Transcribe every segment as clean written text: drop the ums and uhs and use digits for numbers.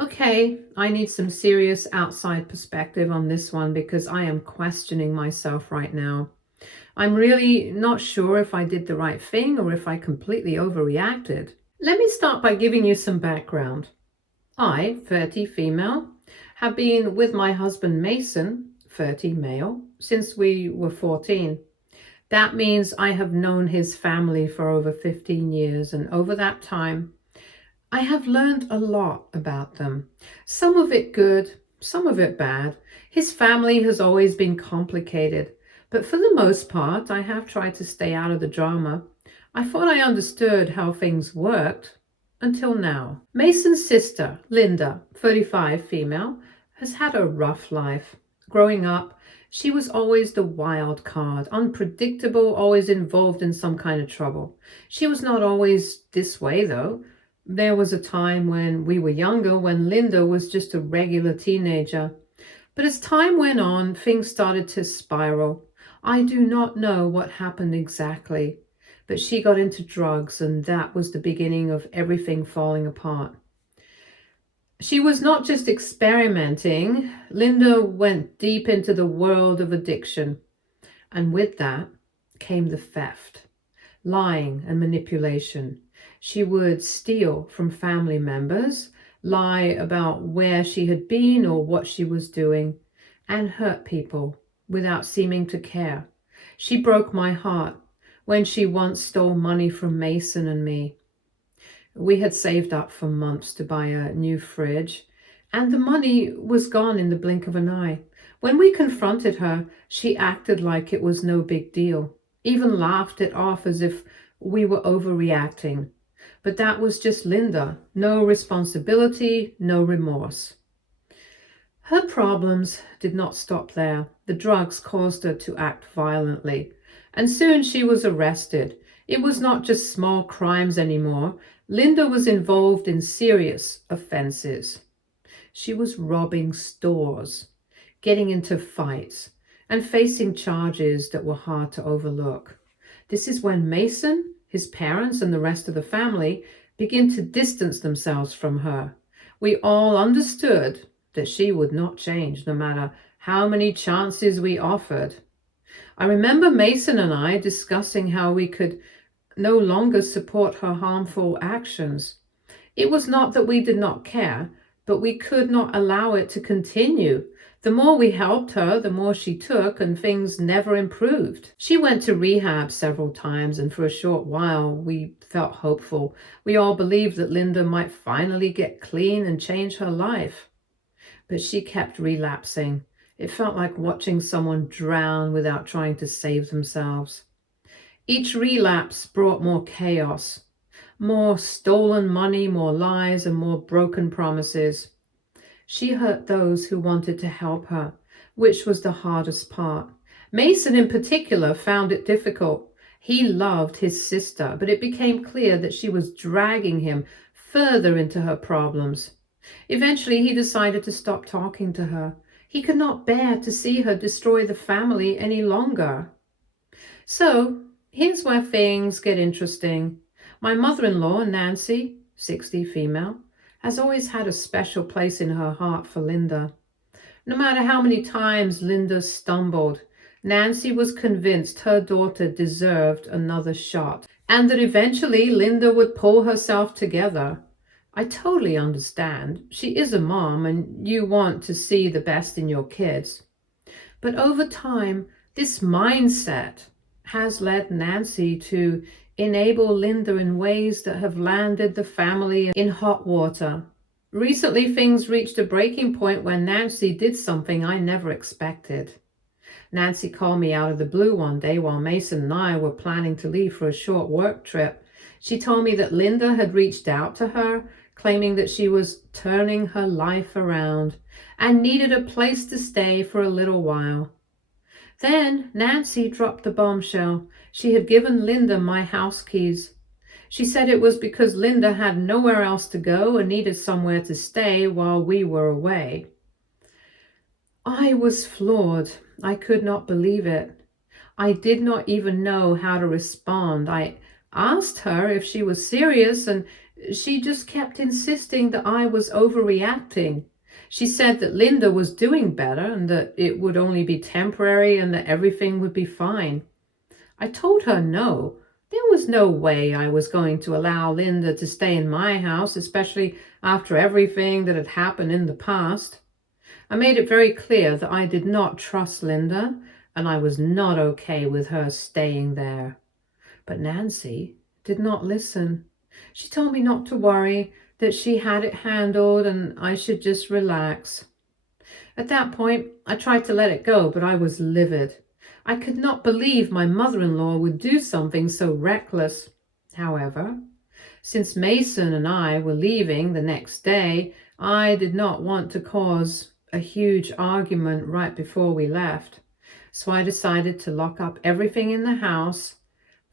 Okay, I need some serious outside perspective on this one because I am questioning myself right now. I'm really not sure if I did the right thing or if I completely overreacted. Let me start by giving you some background. I, 30 female, have been with my husband Mason, 30 male, since we were 14. That means I have known his family for over 15 years, and over that time, I have learned a lot about them. Some of it good, some of it bad. His family has always been complicated, but for the most part, I have tried to stay out of the drama. I thought I understood how things worked until now. Mason's sister, Linda, 35, female, has had a rough life. Growing up, she was always the wild card, unpredictable, always involved in some kind of trouble. She was not always this way, though. There was a time when we were younger when Linda was just a regular teenager. But as time went on, things started to spiral. I do not know what happened exactly, but she got into drugs, and that was the beginning of everything falling apart. She was not just experimenting. Linda went deep into the world of addiction, and with that came the theft, lying, and manipulation. She would steal from family members, lie about where she had been or what she was doing, and hurt people without seeming to care. She broke my heart when she once stole money from Mason and me. We had saved up for months to buy a new fridge, and the money was gone in the blink of an eye. When we confronted her, she acted like it was no big deal, even laughed it off as if we were overreacting. But that was just Linda. No responsibility, no remorse. Her problems did not stop there. The drugs caused her to act violently, and soon she was arrested. It was not just small crimes anymore. Linda was involved in serious offenses. She was robbing stores, getting into fights, and facing charges that were hard to overlook. This is when Mason, his parents, and the rest of the family begin to distance themselves from her. We all understood that she would not change no matter how many chances we offered. I remember Mason and I discussing how we could no longer support her harmful actions. It was not that we did not care, but we could not allow it to continue. The more we helped her, the more she took, and things never improved. She went to rehab several times, and for a short while we felt hopeful. We all believed that Linda might finally get clean and change her life. But she kept relapsing. It felt like watching someone drown without trying to save themselves. Each relapse brought more chaos, more stolen money, more lies, and more broken promises. She hurt those who wanted to help her, which was the hardest part. Mason in particular found it difficult. He loved his sister, but it became clear that she was dragging him further into her problems. Eventually, he decided to stop talking to her. He could not bear to see her destroy the family any longer. So, here's where things get interesting. My mother-in-law, Nancy, 60, female, has always had a special place in her heart for Linda. No matter how many times Linda stumbled, Nancy was convinced her daughter deserved another shot, and that eventually Linda would pull herself together. I totally understand. She is a mom, and you want to see the best in your kids. But over time, this mindset has led Nancy to enable Linda in ways that have landed the family in hot water. Recently, things reached a breaking point when Nancy did something I never expected. Nancy called me out of the blue one day while Mason and I were planning to leave for a short work trip. She told me that Linda had reached out to her, claiming that she was turning her life around and needed a place to stay for a little while. Then Nancy dropped the bombshell. She had given Linda my house keys. She said it was because Linda had nowhere else to go and needed somewhere to stay while we were away. I was floored. I could not believe it. I did not even know how to respond. I asked her if she was serious, and She just kept insisting that I was overreacting. She said that Linda was doing better and that it would only be temporary and that everything would be fine. I told her no. There was no way I was going to allow Linda to stay in my house, especially after everything that had happened in the past. I made it very clear that I did not trust Linda and I was not okay with her staying there. But Nancy did not listen. She told me not to worry, that she had it handled and I should just relax. At that point, I tried to let it go, but I was livid. I could not believe my mother-in-law would do something so reckless. However, since Mason and I were leaving the next day, I did not want to cause a huge argument right before we left. So I decided to lock up everything in the house,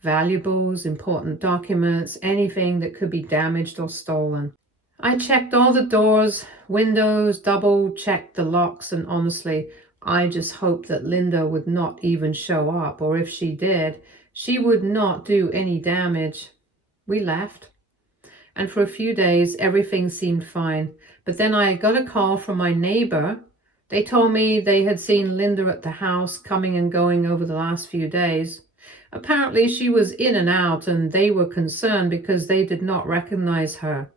valuables, important documents, anything that could be damaged or stolen. I checked all the doors, windows, double-checked the locks, and honestly, I just hoped that Linda would not even show up, or if she did, she would not do any damage. We left, and for a few days, everything seemed fine. But then I got a call from my neighbor. They told me they had seen Linda at the house coming and going over the last few days. Apparently, she was in and out, and they were concerned because they did not recognize her.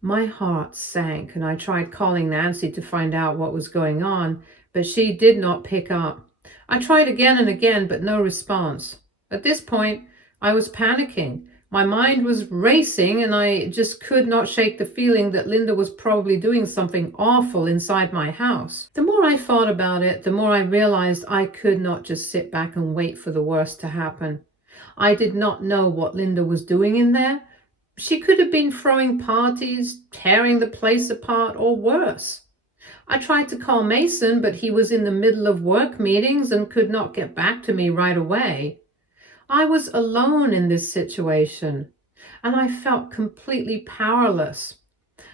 My heart sank, and I tried calling Nancy to find out what was going on, but she did not pick up. I tried again and again, but no response. At this point, I was panicking. My mind was racing, and I just could not shake the feeling that Linda was probably doing something awful inside my house. The more I thought about it, the more I realized I could not just sit back and wait for the worst to happen. I did not know what Linda was doing in there. She could have been throwing parties, tearing the place apart, or worse. I tried to call Mason, but he was in the middle of work meetings and could not get back to me right away. I was alone in this situation, and I felt completely powerless.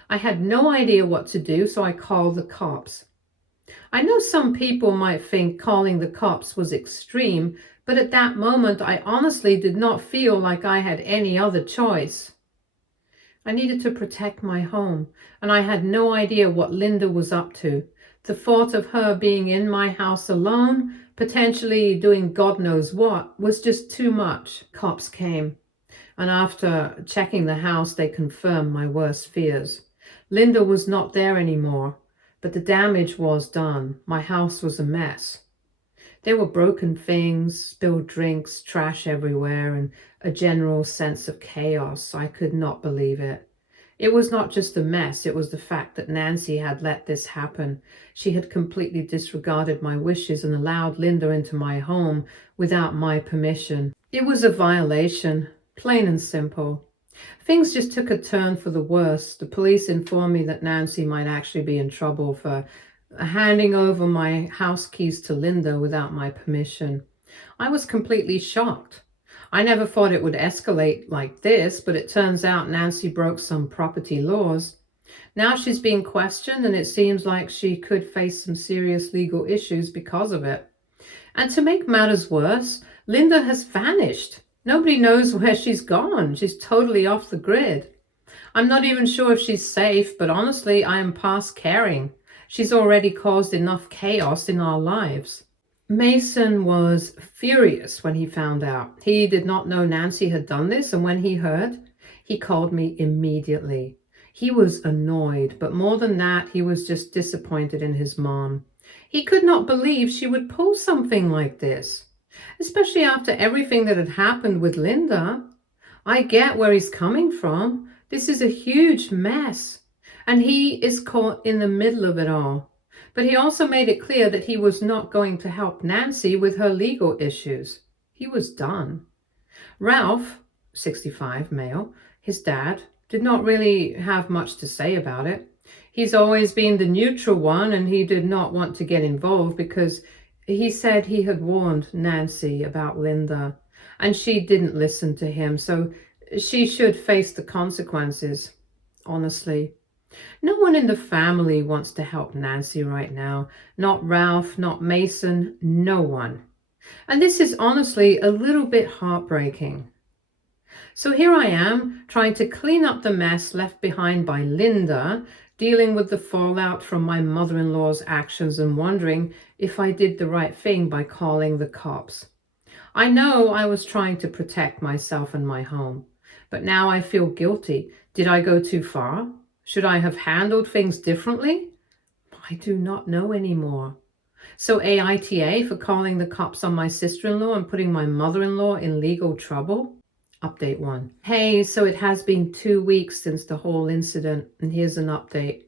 I had no idea what to do, so I called the cops. I know some people might think calling the cops was extreme, but at that moment I honestly did not feel like I had any other choice. I needed to protect my home, and I had no idea what Linda was up to. The thought of her being in my house alone, potentially doing God knows what, was just too much. Cops came, and after checking the house, they confirmed my worst fears. Linda was not there anymore, but the damage was done. My house was a mess. There were broken things, spilled drinks, trash everywhere, and a general sense of chaos. I could not believe it. It was not just a mess, it was the fact that Nancy had let this happen. She had completely disregarded my wishes and allowed Linda into my home without my permission. It was a violation, plain and simple. Things just took a turn for the worse. The police informed me that Nancy might actually be in trouble for handing over my house keys to Linda without my permission. I was completely shocked. I never thought it would escalate like this, but it turns out Nancy broke some property laws. Now she's being questioned, and it seems like she could face some serious legal issues because of it. And to make matters worse, Linda has vanished. Nobody knows where she's gone. She's totally off the grid. I'm not even sure if she's safe, but honestly, I am past caring. She's already caused enough chaos in our lives. Mason was furious when he found out. He did not know Nancy had done this, and when he heard, he called me immediately. He was annoyed, but more than that, he was just disappointed in his mom. He could not believe she would pull something like this, especially after everything that had happened with Linda. I get where he's coming from. This is a huge mess, and he is caught in the middle of it all. But he also made it clear that he was not going to help Nancy with her legal issues. He was done. Ralph, 65, male, his dad, did not really have much to say about it. He's always been the neutral one, and he did not want to get involved because he said he had warned Nancy about Linda, and she didn't listen to him, so she should face the consequences, honestly. No one in the family wants to help Nancy right now. Not Ralph, not Mason, no one. And this is honestly a little bit heartbreaking. So here I am, trying to clean up the mess left behind by Linda, dealing with the fallout from my mother-in-law's actions and wondering if I did the right thing by calling the cops. I know I was trying to protect myself and my home, but now I feel guilty. Did I go too far? Should I have handled things differently? I do not know anymore. So AITA for calling the cops on my sister-in-law and putting my mother-in-law in legal trouble? Update 1. Hey, so it has been 2 weeks since the whole incident, and here's an update.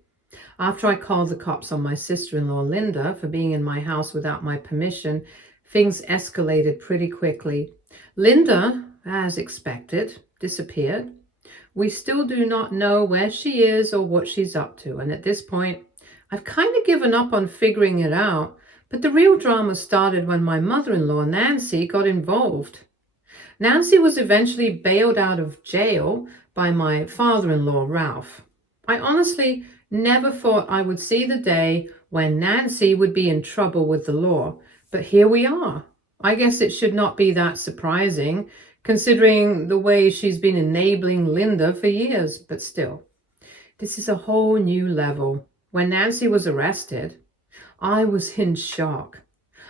After I called the cops on my sister-in-law Linda for being in my house without my permission, things escalated pretty quickly. Linda, as expected, disappeared. We still do not know where she is or what she's up to, and at this point, I've kind of given up on figuring it out, but the real drama started when my mother-in-law, Nancy, got involved. Nancy was eventually bailed out of jail by my father-in-law, Ralph. I honestly never thought I would see the day when Nancy would be in trouble with the law, but here we are. I guess it should not be that surprising, considering the way she's been enabling Linda for years, but still. This is a whole new level. When Nancy was arrested, I was in shock.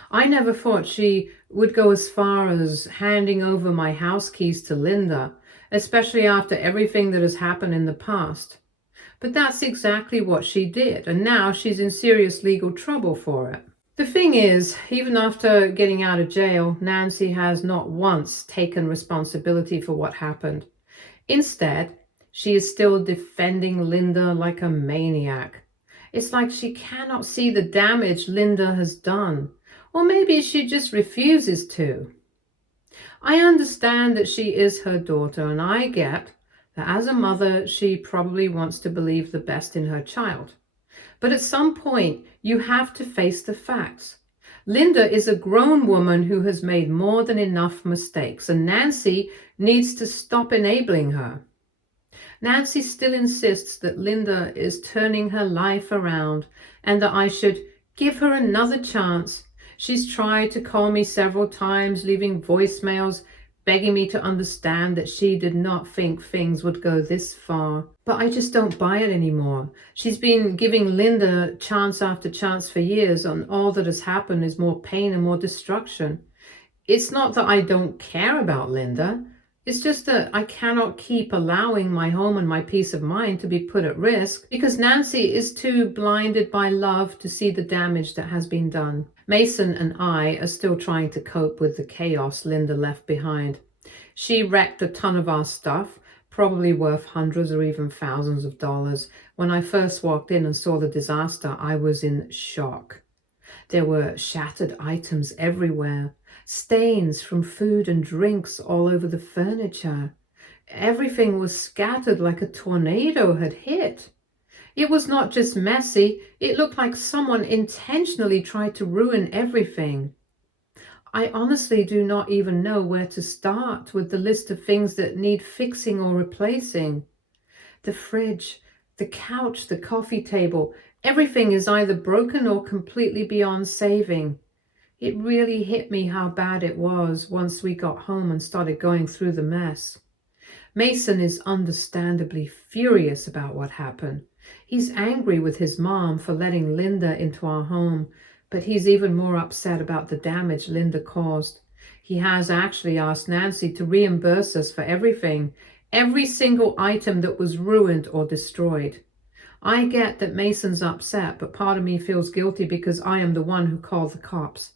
I never thought she would go as far as handing over my house keys to Linda, especially after everything that has happened in the past. But that's exactly what she did, and now she's in serious legal trouble for it. The thing is, even after getting out of jail, Nancy has not once taken responsibility for what happened. Instead, she is still defending Linda like a maniac. It's like she cannot see the damage Linda has done. Or maybe she just refuses to. I understand that she is her daughter, and I get that as a mother, she probably wants to believe the best in her child. But at some point, you have to face the facts. Linda is a grown woman who has made more than enough mistakes, and Nancy needs to stop enabling her. Nancy still insists that Linda is turning her life around and that I should give her another chance. She's tried to call me several times, leaving voicemails, begging me to understand that she did not think things would go this far. But I just don't buy it anymore. She's been giving Linda chance after chance for years, and all that has happened is more pain and more destruction. It's not that I don't care about Linda. It's just that I cannot keep allowing my home and my peace of mind to be put at risk because Nancy is too blinded by love to see the damage that has been done. Mason and I are still trying to cope with the chaos Linda left behind. She wrecked a ton of our stuff, probably worth hundreds or even thousands of dollars. When I first walked in and saw the disaster, I was in shock. There were shattered items everywhere, stains from food and drinks all over the furniture. Everything was scattered like a tornado had hit. It was not just messy, it looked like someone intentionally tried to ruin everything. I honestly do not even know where to start with the list of things that need fixing or replacing. The fridge, the couch, the coffee table, everything is either broken or completely beyond saving. It really hit me how bad it was once we got home and started going through the mess. Mason is understandably furious about what happened. He's angry with his mom for letting Linda into our home, but he's even more upset about the damage Linda caused. He has actually asked Nancy to reimburse us for everything, every single item that was ruined or destroyed. I get that Mason's upset, but part of me feels guilty because I am the one who called the cops.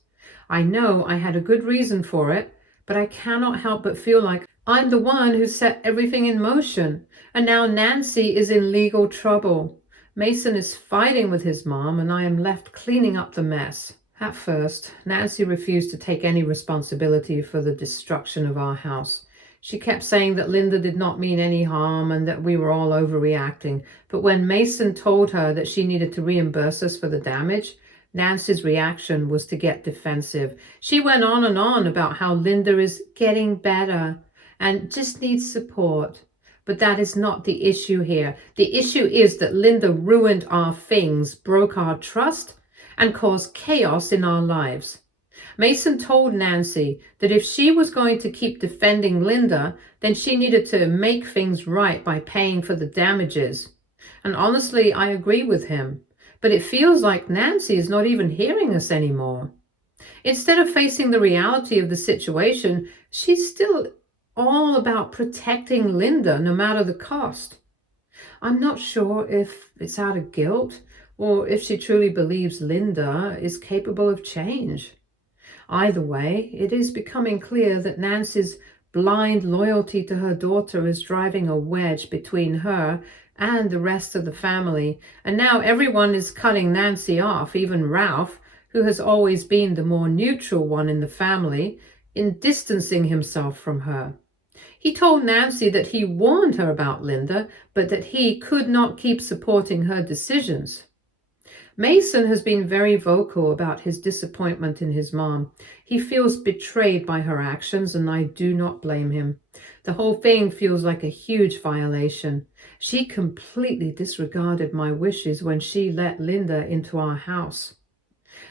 I know I had a good reason for it, but I cannot help but feel like I'm the one who set everything in motion, and now Nancy is in legal trouble. Mason is fighting with his mom, and I am left cleaning up the mess. At first, Nancy refused to take any responsibility for the destruction of our house. She kept saying that Linda did not mean any harm and that we were all overreacting. But when Mason told her that she needed to reimburse us for the damage, Nancy's reaction was to get defensive. She went on and on about how Linda is getting better and just needs support. But that is not the issue here. The issue is that Linda ruined our things, broke our trust, and caused chaos in our lives. Mason told Nancy that if she was going to keep defending Linda, then she needed to make things right by paying for the damages. And honestly, I agree with him. But it feels like Nancy is not even hearing us anymore. Instead of facing the reality of the situation, she's still all about protecting Linda no matter the cost. I'm not sure if it's out of guilt or if she truly believes Linda is capable of change. Either way, it is becoming clear that Nancy's blind loyalty to her daughter is driving a wedge between her and the rest of the family, and now everyone is cutting Nancy off, even Ralph, who has always been the more neutral one in the family, in distancing himself from her. He told Nancy that he warned her about Linda, but that he could not keep supporting her decisions. Mason has been very vocal about his disappointment in his mom. He feels betrayed by her actions, and I do not blame him. The whole thing feels like a huge violation. She completely disregarded my wishes when she let Linda into our house.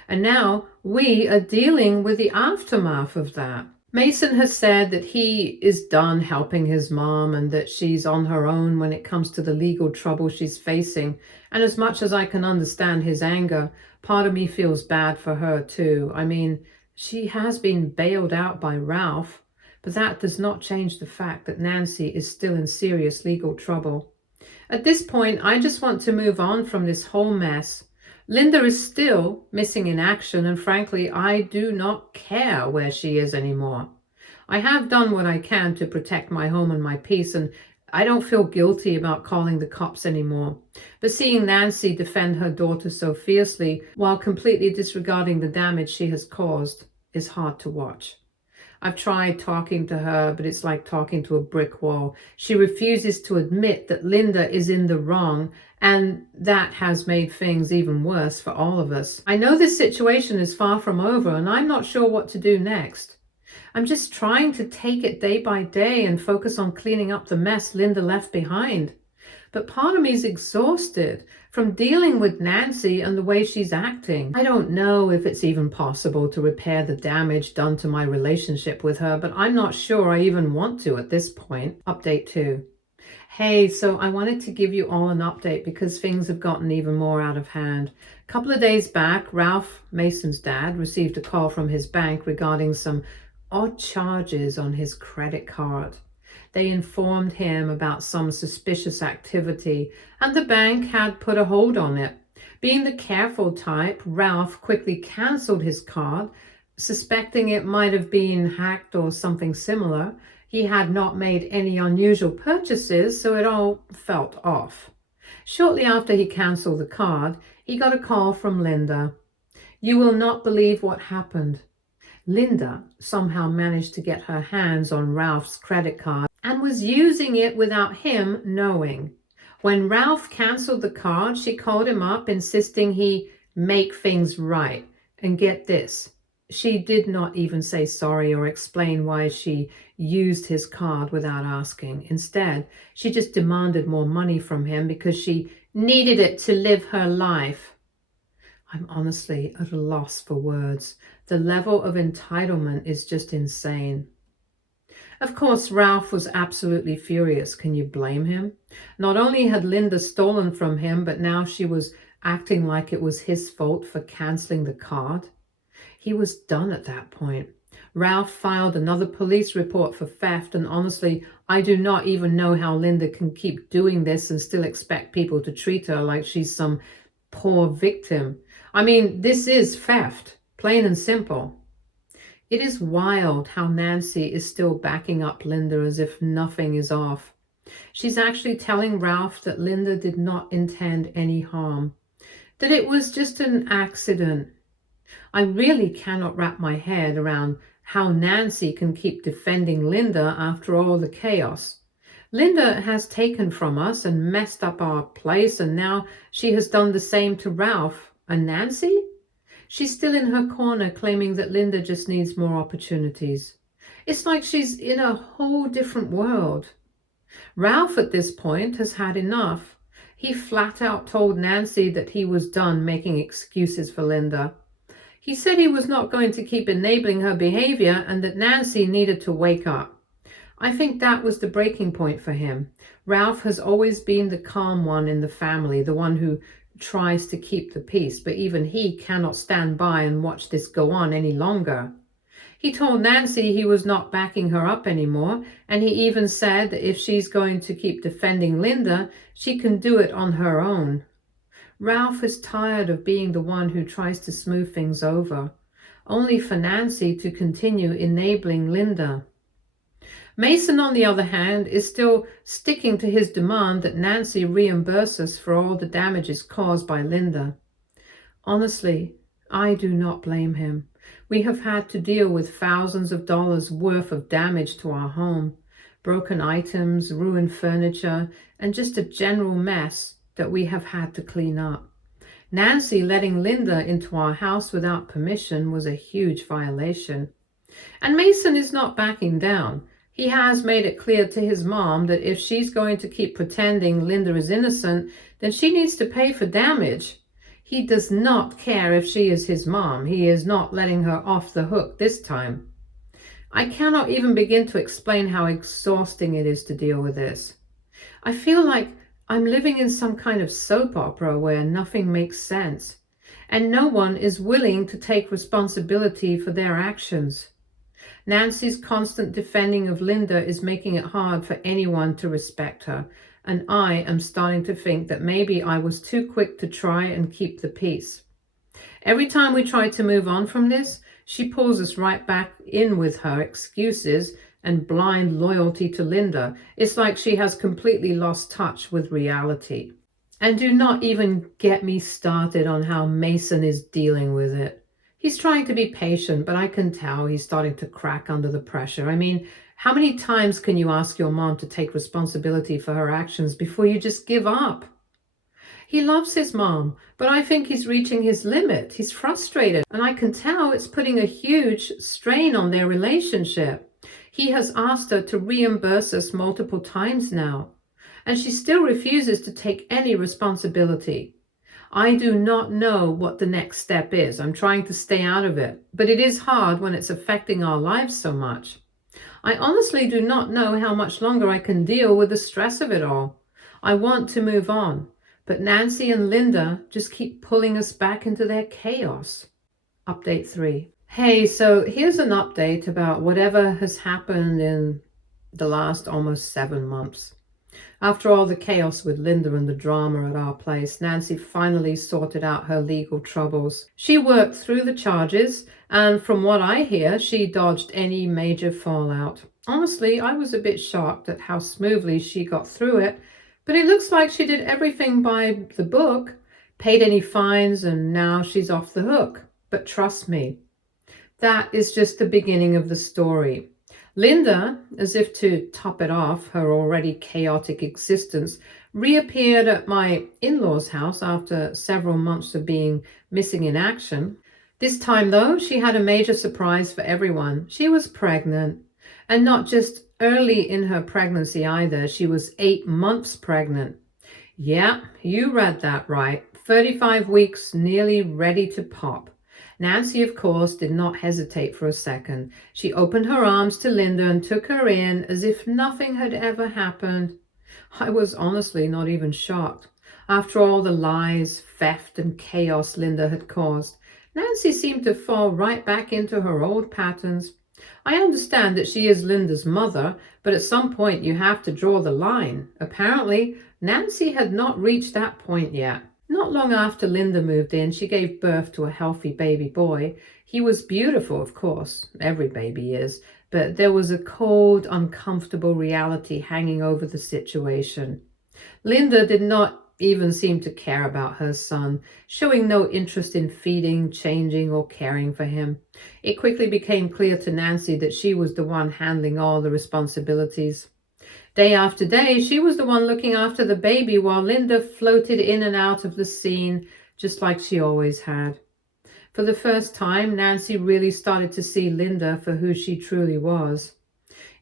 And now we are dealing with the aftermath of that. Mason has said that he is done helping his mom and that she's on her own when it comes to the legal trouble she's facing. And as much as I can understand his anger, part of me feels bad for her too. I mean, she has been bailed out by Ralph, but that does not change the fact that Nancy is still in serious legal trouble. At this point, I just want to move on from this whole mess. Linda is still missing in action, and frankly, I do not care where she is anymore. I have done what I can to protect my home and my peace, and I don't feel guilty about calling the cops anymore. But seeing Nancy defend her daughter so fiercely while completely disregarding the damage she has caused is hard to watch. I've tried talking to her, but it's like talking to a brick wall. She refuses to admit that Linda is in the wrong, and that has made things even worse for all of us. I know this situation is far from over, and I'm not sure what to do next. I'm just trying to take it day by day and focus on cleaning up the mess Linda left behind. But part of me is exhausted from dealing with Nancy and the way she's acting. I don't know if it's even possible to repair the damage done to my relationship with her, but I'm not sure I even want to at this point. Update 2. Hey, so I wanted to give you all an update because things have gotten even more out of hand. A couple of days back, Ralph, Mason's dad, received a call from his bank regarding some odd charges on his credit card. They informed him about some suspicious activity, and the bank had put a hold on it. Being the careful type, Ralph quickly canceled his card, suspecting it might have been hacked or something similar. He had not made any unusual purchases, so it all felt off. Shortly after he canceled the card, he got a call from Linda. You will not believe what happened. Linda somehow managed to get her hands on Ralph's credit card and was using it without him knowing. When Ralph canceled the card, she called him up, insisting he make things right. And get this, she did not even say sorry or explain why she used his card without asking. Instead, she just demanded more money from him because she needed it to live her life. I'm honestly at a loss for words. The level of entitlement is just insane. Of course, Ralph was absolutely furious. Can you blame him? Not only had Linda stolen from him, but now she was acting like it was his fault for canceling the card. He was done at that point. Ralph filed another police report for theft, and honestly, I do not even know how Linda can keep doing this and still expect people to treat her like she's some poor victim. I mean, this is theft, plain and simple. It is wild how Nancy is still backing up Linda as if nothing is off. She's actually telling Ralph that Linda did not intend any harm, that it was just an accident. I really cannot wrap my head around how Nancy can keep defending Linda after all the chaos. Linda has taken from us and messed up our place, and now she has done the same to Ralph. And Nancy? She's still in her corner claiming that Linda just needs more opportunities. It's like she's in a whole different world. Ralph at this point has had enough. He flat out told Nancy that he was done making excuses for Linda. He said he was not going to keep enabling her behavior and that Nancy needed to wake up. I think that was the breaking point for him. Ralph has always been the calm one in the family, the one who tries to keep the peace, but even he cannot stand by and watch this go on any longer. He told Nancy he was not backing her up anymore, and he even said that if she's going to keep defending Linda, she can do it on her own. Ralph is tired of being the one who tries to smooth things over, only for Nancy to continue enabling Linda. Mason, on the other hand, is still sticking to his demand that Nancy reimburses for all the damages caused by Linda. Honestly, I do not blame him. We have had to deal with thousands of dollars worth of damage to our home, broken items, ruined furniture, and just a general mess that we have had to clean up. Nancy letting Linda into our house without permission was a huge violation. And Mason is not backing down. He has made it clear to his mom that if she's going to keep pretending Linda is innocent, then she needs to pay for damage. He does not care if she is his mom. He is not letting her off the hook this time. I cannot even begin to explain how exhausting it is to deal with this. I feel like I'm living in some kind of soap opera where nothing makes sense, and no one is willing to take responsibility for their actions. Nancy's constant defending of Linda is making it hard for anyone to respect her, and I am starting to think that maybe I was too quick to try and keep the peace. Every time we try to move on from this, she pulls us right back in with her excuses and blind loyalty to Linda. It's like she has completely lost touch with reality. And do not even get me started on how Mason is dealing with it. He's trying to be patient, but I can tell he's starting to crack under the pressure. I mean, how many times can you ask your mom to take responsibility for her actions before you just give up? He loves his mom, but I think he's reaching his limit. He's frustrated, and I can tell it's putting a huge strain on their relationship. He has asked her to reimburse us multiple times now, and she still refuses to take any responsibility. I do not know what the next step is. I'm trying to stay out of it, but it is hard when it's affecting our lives so much. I honestly do not know how much longer I can deal with the stress of it all. I want to move on, but Nancy and Linda just keep pulling us back into their chaos. Update 3. Hey, so here's an update about whatever has happened in the last almost 7 months. After all the chaos with Linda and the drama at our place, Nancy finally sorted out her legal troubles. She worked through the charges, and from what I hear, she dodged any major fallout. Honestly, I was a bit shocked at how smoothly she got through it, but it looks like she did everything by the book, paid any fines, and now she's off the hook. But trust me, that is just the beginning of the story. Linda, as if to top it off her already chaotic existence, reappeared at my in-laws' house after several months of being missing in action. This time, though, she had a major surprise for everyone. She was pregnant, and not just early in her pregnancy either. She was 8 months pregnant. Yeah, you read that right. 35 weeks, nearly ready to pop. Nancy, of course, did not hesitate for a second. She opened her arms to Linda and took her in as if nothing had ever happened. I was honestly not even shocked. After all the lies, theft, and chaos Linda had caused, Nancy seemed to fall right back into her old patterns. I understand that she is Linda's mother, but at some point you have to draw the line. Apparently, Nancy had not reached that point yet. Not long after Linda moved in, she gave birth to a healthy baby boy. He was beautiful, of course. Every baby is. But there was a cold, uncomfortable reality hanging over the situation. Linda did not even seem to care about her son, showing no interest in feeding, changing, or caring for him. It quickly became clear to Nancy that she was the one handling all the responsibilities. Day after day, she was the one looking after the baby while Linda floated in and out of the scene, just like she always had. For the first time, Nancy really started to see Linda for who she truly was.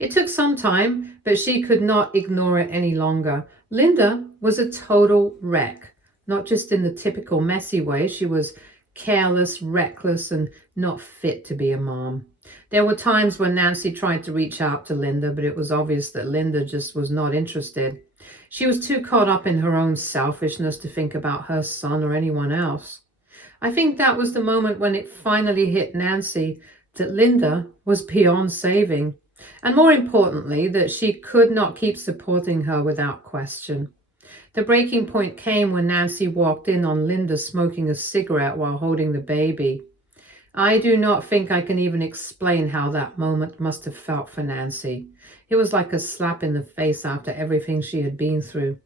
It took some time, but she could not ignore it any longer. Linda was a total wreck, not just in the typical messy way. She was careless, reckless, and not fit to be a mom. There were times when Nancy tried to reach out to Linda, but it was obvious that Linda just was not interested. She was too caught up in her own selfishness to think about her son or anyone else. I think that was the moment when it finally hit Nancy that Linda was beyond saving, and more importantly, that she could not keep supporting her without question. The breaking point came when Nancy walked in on Linda smoking a cigarette while holding the baby. I do not think I can even explain how that moment must have felt for Nancy. It was like a slap in the face after everything she had been through.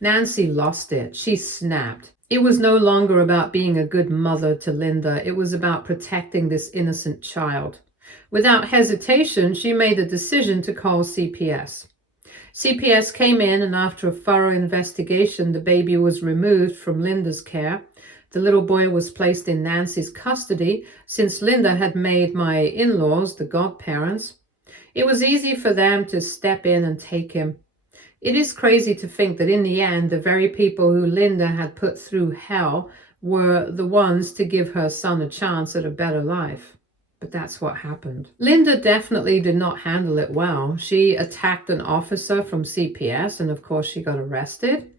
Nancy lost it. She snapped. It was no longer about being a good mother to Linda. It was about protecting this innocent child. Without hesitation, she made the decision to call CPS. CPS came in, and after a thorough investigation, the baby was removed from Linda's care. The little boy was placed in Nancy's custody since Linda had made my in-laws the godparents. It was easy for them to step in and take him. It is crazy to think that in the end, the very people who Linda had put through hell were the ones to give her son a chance at a better life. But that's what happened. Linda definitely did not handle it well. She attacked an officer from CPS, and of course she got arrested.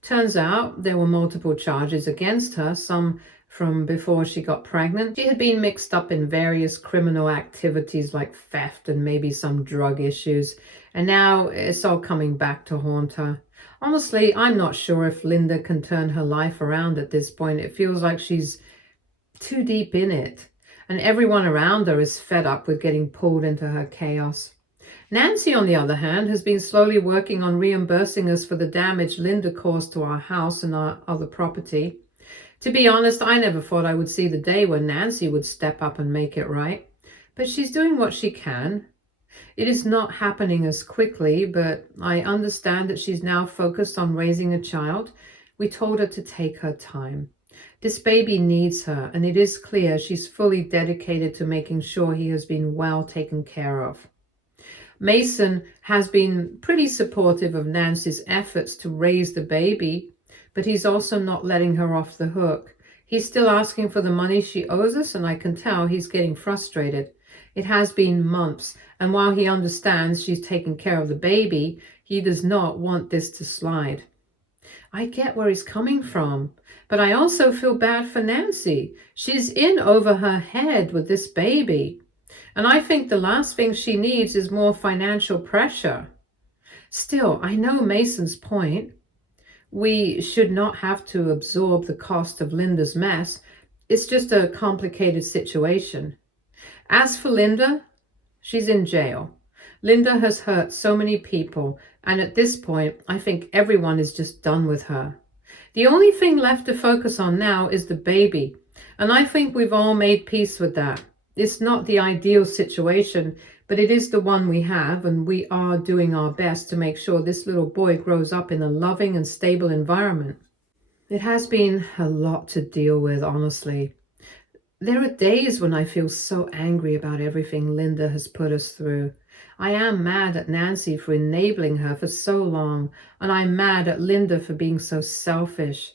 Turns out there were multiple charges against her, some from before she got pregnant. She had been mixed up in various criminal activities like theft and maybe some drug issues, and now it's all coming back to haunt her. Honestly, I'm not sure if Linda can turn her life around at this point. It feels like she's too deep in it, and everyone around her is fed up with getting pulled into her chaos. Nancy, on the other hand, has been slowly working on reimbursing us for the damage Linda caused to our house and our other property. To be honest, I never thought I would see the day when Nancy would step up and make it right. But she's doing what she can. It is not happening as quickly, but I understand that she's now focused on raising a child. We told her to take her time. This baby needs her, and it is clear she's fully dedicated to making sure he has been well taken care of. Mason has been pretty supportive of Nancy's efforts to raise the baby, but he's also not letting her off the hook. He's still asking for the money she owes us, and I can tell he's getting frustrated. It has been months, and while he understands she's taking care of the baby, he does not want this to slide. I get where he's coming from, but I also feel bad for Nancy. She's in over her head with this baby. And I think the last thing she needs is more financial pressure. Still, I know Mason's point. We should not have to absorb the cost of Linda's mess. It's just a complicated situation. As for Linda, she's in jail. Linda has hurt so many people, and at this point, I think everyone is just done with her. The only thing left to focus on now is the baby, and I think we've all made peace with that. It's not the ideal situation, but it is the one we have, and we are doing our best to make sure this little boy grows up in a loving and stable environment. It has been a lot to deal with, honestly. There are days when I feel so angry about everything Linda has put us through. I am mad at Nancy for enabling her for so long, and I'm mad at Linda for being so selfish.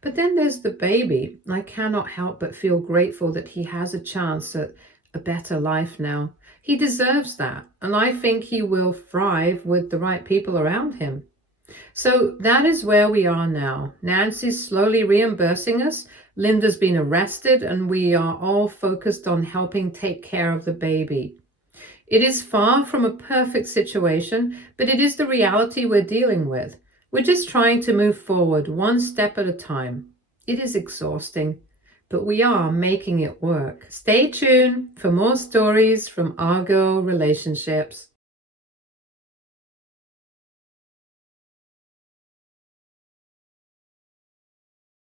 But then there's the baby. I cannot help but feel grateful that he has a chance at a better life now. He deserves that, and I think he will thrive with the right people around him. So that is where we are now. Nancy's slowly reimbursing us. Linda's been arrested, and we are all focused on helping take care of the baby. It is far from a perfect situation, but it is the reality we're dealing with. We're just trying to move forward one step at a time. It is exhausting, but we are making it work. Stay tuned for more stories from our girl relationships.